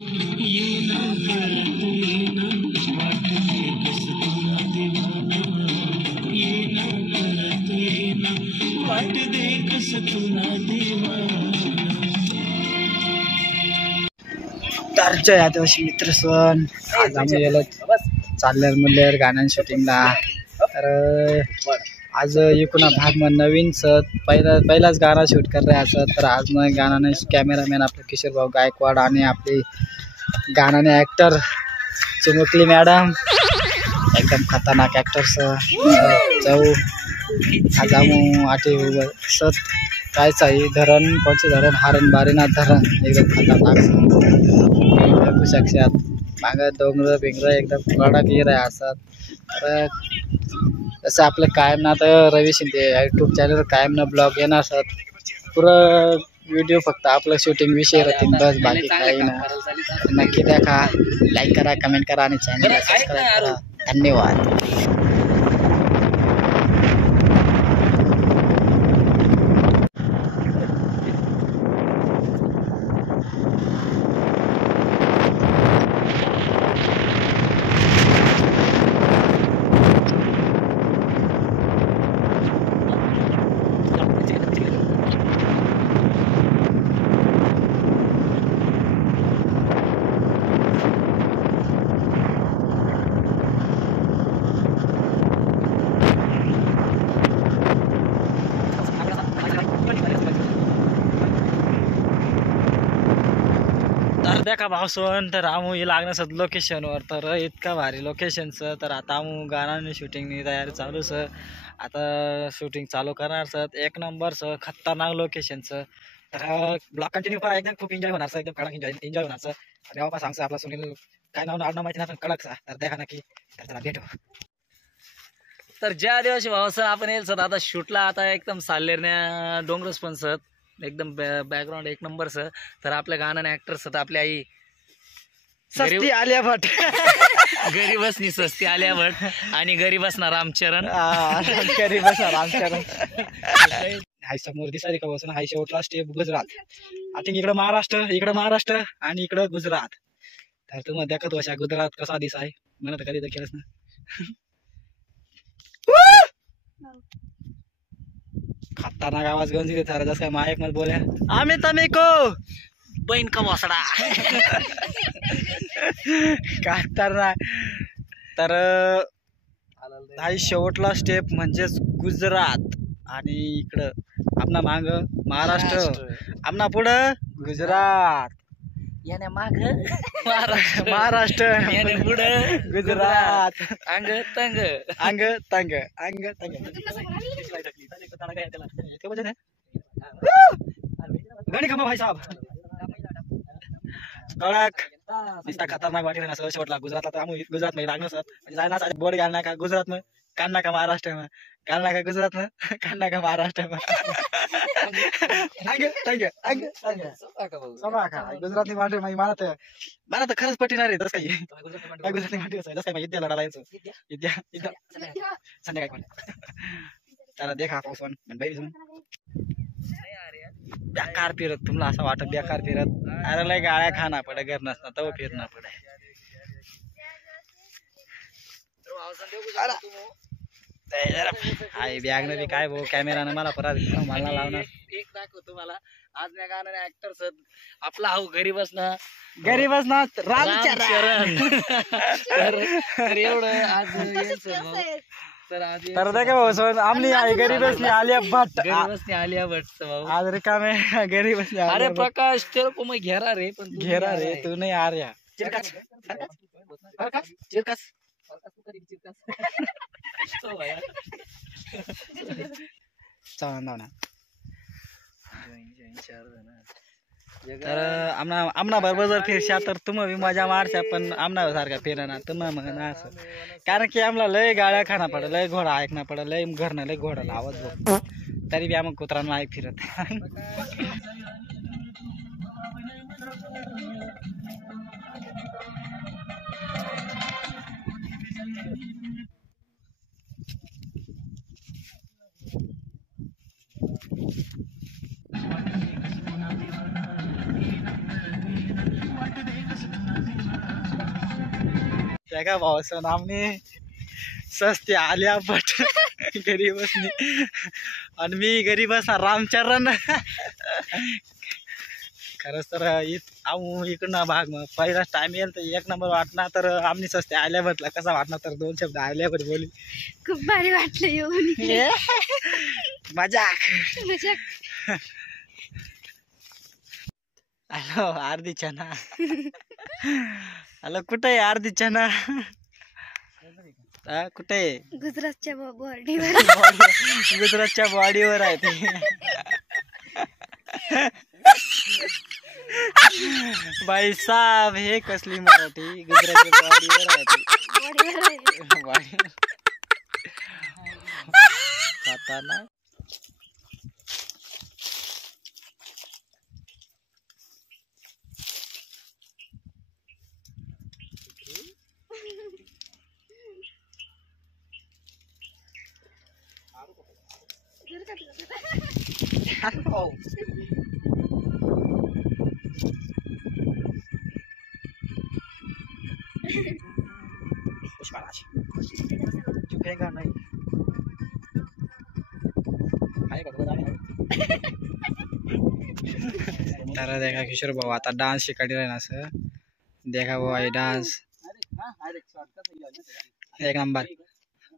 ये ना करत ये ना वाट देखस तुला दीवाना ये ना करत ये ना वाट देखस तुला दीवाना। तर जय आदिवासी मित्र सण आज आम्ही गेलो चालल्यावर म्हणल्यावर गाण्यान शूटिंगला। तर आज एकूण भाग में नवीन सत पहिलाच गाना शूट कर रहे असत। तर आज मग गाण्याने कॅमेरामॅन आपले किशोर भाऊ गायकवाड आणि आपली गाण्याने ॲक्टर चिमुकली मॅडम एकदम खतरनाक ॲक्टर्स जाऊ आज आम्ही आठी सत कायचा धरण कोणचं धरण हारण बारीनाथ धरण एकदम खतरनाक साक्षात माग डोंगर बिंगर एकदम कडक येत आहे असत। तर जसं आपलं कायम ना तर रवी शिंदे यूट्यूब चॅनल कायम ना ब्लॉग येणार असत। पुरं व्हिडिओ फक्त आपलं शूटिंग विषय राहतील बस बाकी काही ना। नक्की देखा, लाईक करा, कमेंट करा आणि चॅनलला सबस्क्राईब करा। धन्यवाद। तर देखा भावसोन तर आम्ही लागणार लोकेशनवर। तर इतका भारी लोकेशनचं तर आता आम्ही गाण्याने शूटिंगनी तयारी चालू स। आता शूटिंग चालू करणार सर एक नंबरचं खतरनाक लोकेशनचं। तर ब्लॉग कंटिन्यू करा, एकदम खूप एन्जॉय होणार सर, एकदम कडक एन्जॉय होणार सर। तेव्हा पण सांगसा आपला सुनील काय नाव आडनाव माहिती ना कडक सा। तर देखा नक्की त्याला भेटू। तर ज्या दिवशी भाऊ सर आपण येईल सर आता शूटला आता एकदम साल्लेरण्या डोंगरच पण सर एकदम बॅकग्राऊंड एक नंबर सर। तर आपल्या गाण्याने ऍक्टर सर आपली आई सस्ती आलिया भट घरी बसनी सस्ती आलिया भट आणि घरी बसणार रामचरण घरी बसणार रामचरण। हाय समोर दिसारी का बसून हाय शेवटला स्टेप गुजरात आय थिंक इकडं महाराष्ट्र आणि इकडं गुजरात। तर तुम्हाला देखत वशा गुजरात कसा दिसाय म्हणत कधी तर खेळच ना खतरनाक आवाज घेऊन दिले तर जसं काय मायक मध्ये बोल्या आम्ही तमी को बहीण का वासडा खतरनाक। तर हाय शेवटला स्टेप म्हणजेच गुजरात आणि इकडं आपला माग महाराष्ट्र आमना पुढं गुजरात याने माग महाराष्ट्र याने पुढं गुजरात अंग तंग अंग तंग अंग तंग गाडी खमा भाई साहब कडक निस्ता खतरनाक वाटी ना सर। शेवटला गुजरातला तर आम्ही गुजरात मध्ये लागणार सर म्हणजे जायना बोर्ड घालणार का गुजरात में काढणार का महाराष्ट्र में काढणार का गुजरात में काढणार का महाराष्ट्र में गुजरातली मांडे मला तर खरंच पटिणार आहे तसं काही गुजरातली मांडे जसं काही विद्या लढायला विद्या संध्याकाळी पण त्याला देखा पाऊस बेकार फिरत तुम्हाला असं वाटत बेकार फिरत अरे लय गाळ्या खाना पडे घर नसता तव फिरणं पडे। आई बॅग मध्ये काय भाऊ कॅमेरानं मला परत मला लावणार एक दाखव तुम्हाला। आज मी गाण्याने ऍक्टर सर आपला हाऊ घरी बसणार रामचरण तर एवढं आज येईल सर। तर देखा भाऊ सर आमली आई गरीबच नाही आलिया भट आलिया भट भाऊ आज रिकामे गरीबच नाही। अरे प्रकाश तेरे को मैं घेरा रे पण घेरा रे तू नहीं आ रहा चिरकास चिरकास तर आमना बरोबर जर फिरशा तर तुम्ही मजा मारशा पण आमना सारखा फिरना तुम्ही म्हणा असं। कारण की आम्हाला लय गाळ्या खाना पडे लय घोडा ऐकना पडे लय घरनं लय घोडाला आवाज बघ तरी बी आम्ही कुत्रांना ऐक फिरत त्या का भावाचं आमने सस्ते आल्या बट घरी बसली आणि मी घरी बसणार रामचरण. खरंच तर इकडनं भाग मग पहिला टाइम येईल तर एक नंबर वाटणार. तर आम्ही सस्ते आल्या म्हटलं कसा वाटणार, तर 2 शब्द आल्यावर बोली. खूप भारी वाटलं येऊन. मजा. मजा. हॅलो आरती चना. हॅलो कुठे आहे आरती चना? कुठे आहे? गुजरातच्या बॉडीवर. गुजरातच्या बॉडीवर आहे ते. बाई साहेब हे कसली मराठी? गुजरातच्या बॉडीवर आहे ते. बॉडीवर खाताना चुकेगा नहीं. तर देखा किशोर भाऊ आता डान्स शिकायला ना सर. देखा भाऊ आहे डान्स एक नंबर.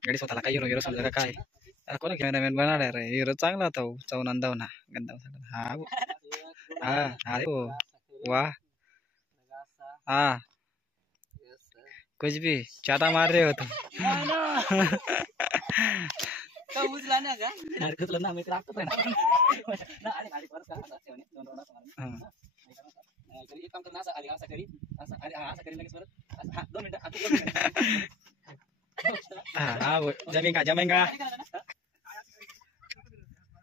गाडी स्वतःला काय हिरो समजा का काय? कोण कॅमेरामॅन बनवणार रे? हिरो चांगला होता चौनंदा ना गंदा. हा हा अरे हो वाह. हाँ कुछ भी चाटा मार रहे हो तुम. जमेगा जमेगा.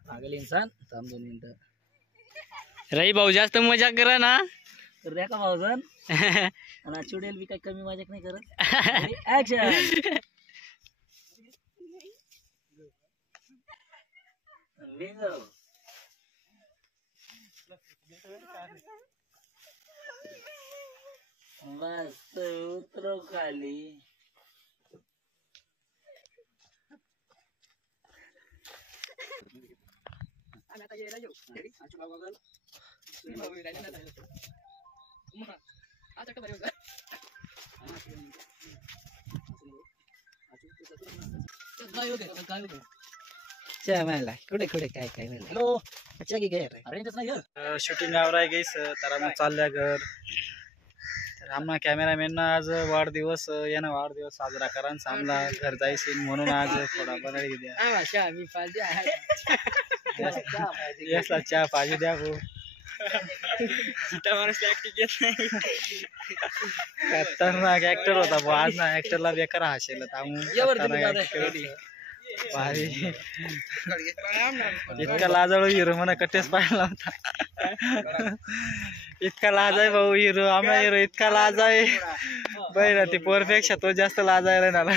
पागल इंसान. थांब 2 मिनिटं. रही भाऊ जास्त मजा करा ना. तर द्या का भाऊजन. आणि चुडेल बी काही कमी मजाक नाही करत. ऍक्शन. मस्त उतरो खाली. कुठे कुठे काय काय हॅलो अच्छा की काय अरेंजच नाही. शूटिंग आवराय गईस तर आम्ही चालल्या घर. तर आम्हा कॅमेरामॅनना आज वाढदिवस यानं वाढदिवस साजरा करा आमला घर जायचे म्हणून आज थोडा बनाडी द्या. मी पाहिजे यसला चहा पाहिजे द्या भाऊ. माणूस ऍक्टिंग येत नाही. खतरनाक ऍक्टर होता भाऊ. आज ना ऍक्टरला बेकार हाशेल भारी. इतका लाजाळू हिरो म्हणा कटेच पाहिला होता. इतका लाज आहे भाऊ हिरो. आम्हाला हिरो इतका लाज आहे बहिण ती पोरपेक्षा तो जास्त लाजायला ना.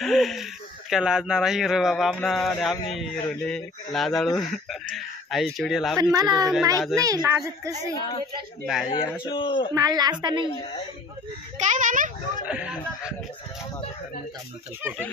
इतका लाजणारा हिरो बाबा आमना. आणि आम्ही हिरोले लाजाळू आई चिडी लाभ. पण मला माहित नाही लाजत कसं नाही असं मला लाजता नाही काय मामा. फोटो